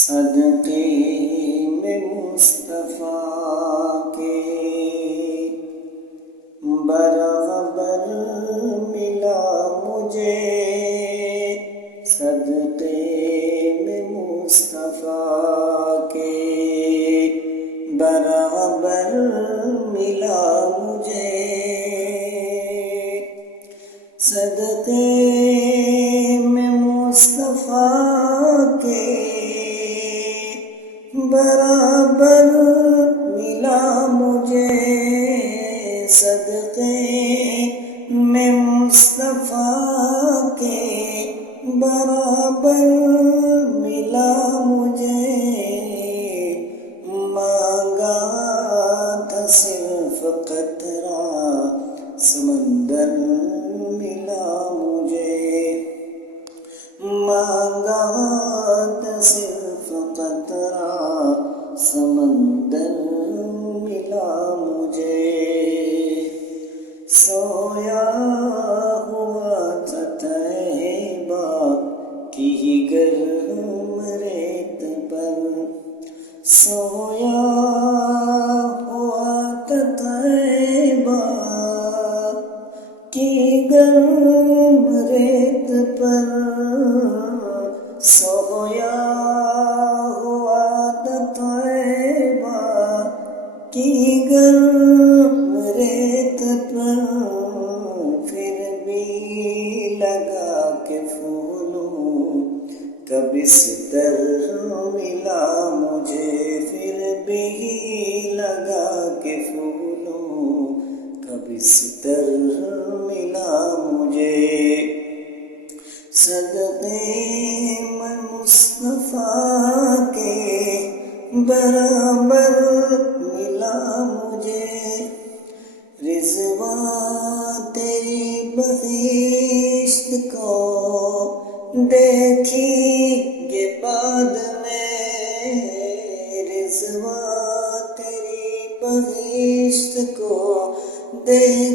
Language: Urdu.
صدقے میں مصطفیٰ کے برابر ملا مجھے، صدقے میں مصطفیٰ کے برابر ملا مجھے، صدقے میں مصطفیٰ کے برابر ملا مجھے، صدقے میں مصطفیٰ کے برابر ملا مجھے، مانگا تھا صرف قطرہ سمندر ملا مجھے، مانگا تھا صرف قطرہ سمندر ملا مجھے، سویا ہوا تھا طیبہ کی گرم ریت پر، سویا ہوا تھا طیبہ کی گرم ریت پر، سویا ہوا تھا طیبہ کی گرم ریت پر، پھر بھی لگا کہ پھولوں کا بستر ملا مجھے، پھر بھی لگا کہ پھولوں کا بستر ملا مجھے، صدقے میں مصطفیٰ کے برابر ملا مجھے، رضوان تیری بہشت کو دیکھیں گے بعد میں، رضوان تیری بہشت کو دیکھیں